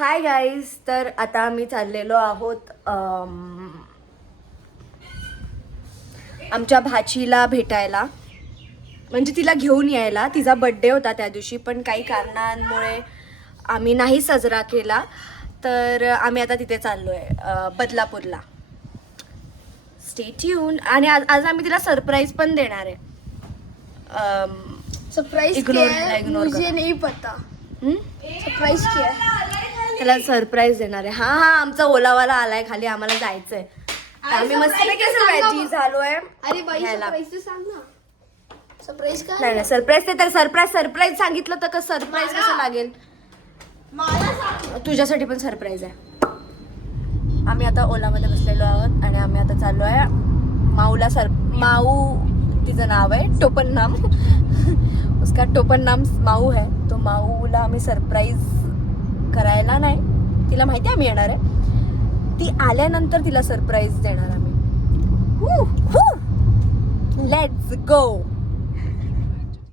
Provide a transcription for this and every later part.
Hi guys. तर आता आम्ही चाललेलो आहोत आमच्या भाचीला भेटायला, म्हणजे तिला घेऊन यायला. तिचा बड्डे होता त्या दिवशी, पण काही कारणांमुळे आम्ही नाही साजरा केला. तर आम्ही आता तिथे चाललो आहे बदलापूरला. Stay tune. आणि आज आम्ही तिला सरप्राईज पण देणार आहे. सरप्राइज क्या है मुझे नहीं पता. सरप्राइज क्या है? त्याला सरप्राईज देणार आहे. हा आमचा ओलावाला आलाय खाली, आम्हाला जायचंय. आम्ही मस्तपैकी असं रेडी झालोय. अरे बाई सरप्राइज तो सांग ना. सरप्राइज काय? नाही सरप्राईज ते तर सरप्राईज सांगितलं तर कसं सरप्राईज कसं लागेल. तुझ्यासाठी पण सरप्राईज आहे. आम्ही आता ओलामध्ये बसलेलो आहोत आणि आम्ही आता चाललो आहे माऊला. माऊ तिचं नाव आहे, टोपण नाम उसका टोपण नाम माऊ है. तो माऊला आम्ही सरप्राईज करायला नाही, तिला माहिती आहे आम्ही येणार आहे. ती आल्यानंतर तिला सरप्राईज देणार आम्ही. Let's go.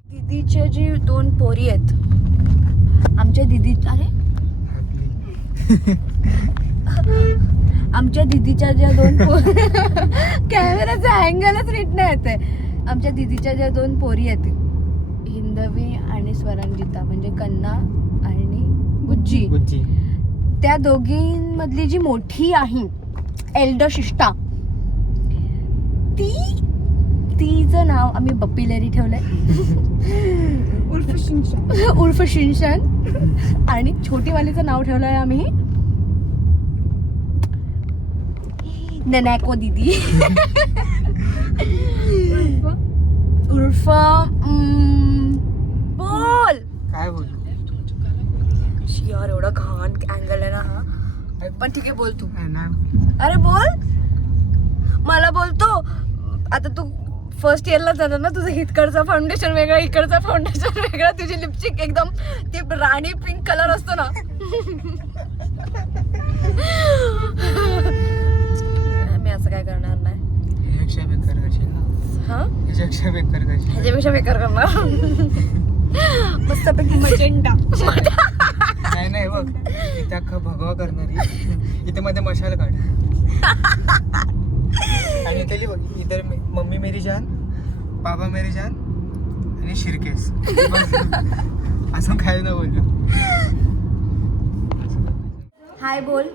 दीदीचे जी 2 पोरी आहेत, आमच्या दीदी आमच्या दीदीच्या ज्या 2 कॅमेराचा अँगलच नीट नाही येत आहे. आमच्या दीदीच्या ज्या 2 पोरी आहेत, हिंदवी आणि स्वरांजिता, म्हणजे कन्ना आणि बुज्जी. त्या दोघींमधली जी मोठी आहे, एल्डर शिष्टा, तिचं नाव आम्ही बप्पीलेरी ठेवलंय. उर्फ शिनशान. आणि छोटीवालीचं नाव ठेवलंय आम्ही नॅको दीदी. उर्फ बोल काय बोलू यार, एवढा घाण अँगल आहे ना हा. पण ठीक आहे, बोल तू. नाही. अरे बोल, मला बोलतो. आता तू फर्स्ट इयरला जाणार ना, तुझं इकडचं फाउंडेशन वेगळं, इकडचं फाउंडेशन वेगळं, तुझी लिपस्टिक एकदम ती राणी पिंक कलर असतो ना. मी असं काय करणार नाही. ह्याच्यापेक्षा बेकार करशील ना. हा, ह्याच्यापेक्षा बेकार करशील. ह्याच्यापेक्षा बेकार करणार. मस्तपैकी मजेंडा. नाही बघ, इथे अख्खा भगवा करणारी, इथे मध्ये मशाल काढ. आणि इथे बघ, इधर मम्मी मेरी जान, बाबा मेरी जान आणि शिरकेस. असं काय ना बोललो. हाय बोल.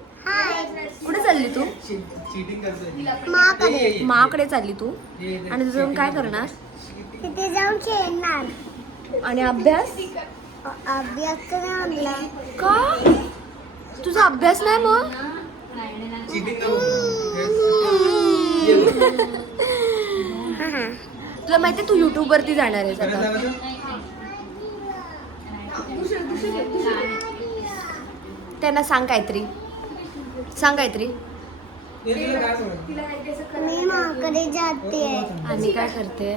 कुठे चालली तू? चीटिंग करतोय. माकडे चालली तू? आणि तुझं जाऊन काय करणार? तिथे जाऊन खेळणार. आणि अभ्यास अभ्यास तर आणला का? तुझा अभ्यास नाही मग? चीटिंग तुला माहिती तू युट्यूब वरती जाणार आहे आता. त्यांना सांग काहीतरी. मी माकडे जाते. आणि काय करते?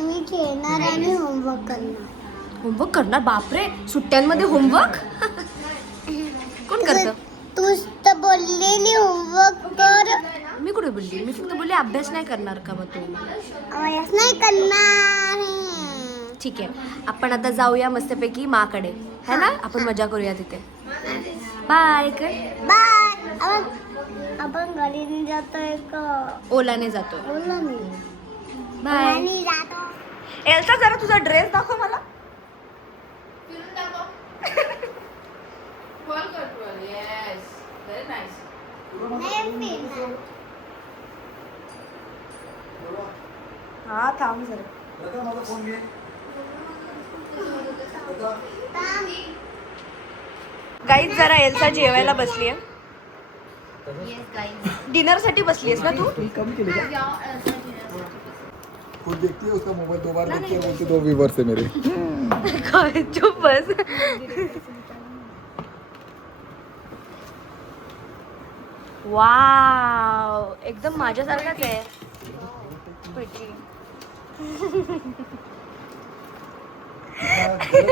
मी खेळणार आणि होमवर्क करणार. होमवर्क करणार? बापरे, सुट्ट्यांमध्ये होमवर्क कोण करतं? तूच तर बोललेली होमवर्क कर. मी कुठे बोलली? मी फक्त बोलली अभ्यास नाही करणार का मग तू? अभ्यास नाही करणार. ठीक आहे, आपण आता जाऊया मस्तपैकी माकडे, है ना? आपण मजा करूया तिथे. बाय कर. बाय. आपण गाडीने जातोय का ओलाने जातोय? ओलाने? बाय. ओलाने जातो. एल्सा, जरा तुझा ड्रेस दाखव मला. नाही फिरणार. हा थांब जरा. गाईज, जरा एल्सा जेवायला बसलीये. डिनर साठी बसलीयस ना तू? खुद देखती है उसका मोबाइल 2 बार देखती है, बोलती 2 व्यूवर्स है मेरे. काय, चुप बस. वाव, एकदम माझ्यासारखाच आहे.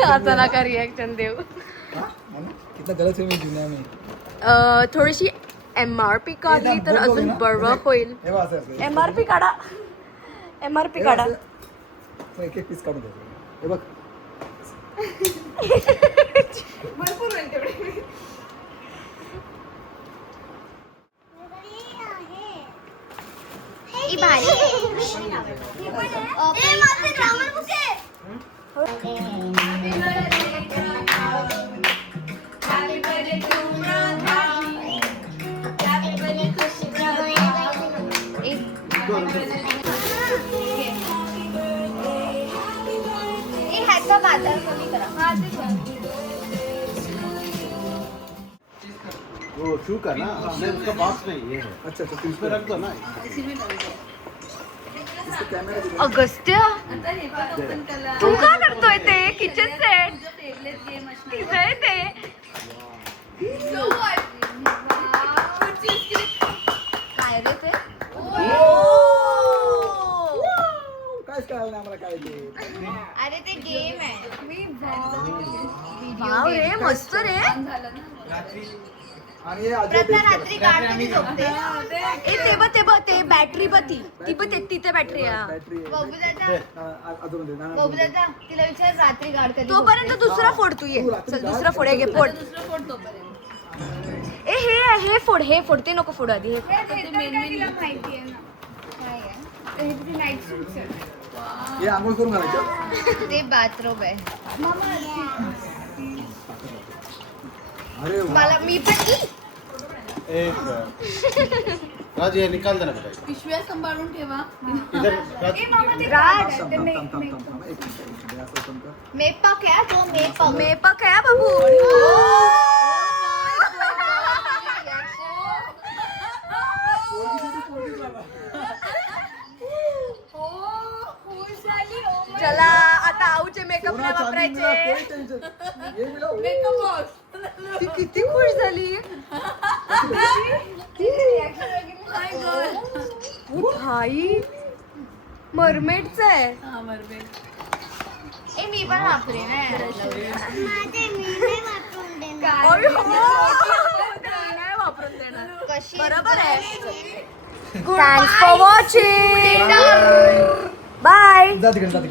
आता नका रिॲक्शन देऊ. कितना गलत है मैं दुनिया में. थोडीशी MRP काढली तर अजून बरं होईल. हे बघ, असं असं. MRP काढा. हे काढा. असं. एक एक पीस काढून द्यायचं. हे बघ, भरपूर होईल तेवढे. वो शू का ना नहीं उसका बॉक्स नहीं ये है अच्छा तो इसमें रख दो ना इसका कैमरा दिखा अगस्त्य तू का करतोय ते किचन सेट तिचं आहे ते. काय रे ते? काय कळलं नाही आम्हाला काय ते अरे ते गेम आहे. वाव रे मस्त रे. आणि हे आजी प्रथा रात्री गाडीमध्ये झोपते. ए ते बघ ते बॅटरी बघ ती पण तिथे बॅटरी आहे. बॅटरी बघू दादा अजून दे ना बघू दादा तिला विचार रात्री गाड कधी तोपर्यंत दुसरा फोड तू ये. चल दुसरा फोड घे फोड. ए हे फोड ते नको फोड आधी हे फोड. माहिती आहे ना काय आहे ते नाईट सूट हे आंघोळ करून घालायचं ते बाथरूम आहे. अरे वा. मला मी पण एक राज ये निकाल देना बेटा पिशव्या सांभाळून ठेवा. इधर राज राज थांब, थांब, थांब, थांब, थांब, थांब. एक मिनिट. हे असं open कर. मेपक आहे तो मेपक. मेपक आहे बाबू. चला आता आऊचे मेकअप सोना, नाही चांदी मिळालं, वापरायचे. कोणी tension. हे मिळालं. ती किती खुश झाली. भाई मरमेडच आहे. ए मी पण वापरे ना अरे हो. नाही वापरून देणार. कशी बरोबर आहे. Thanks for watching. बाय. जा तिकडे जा तिकडे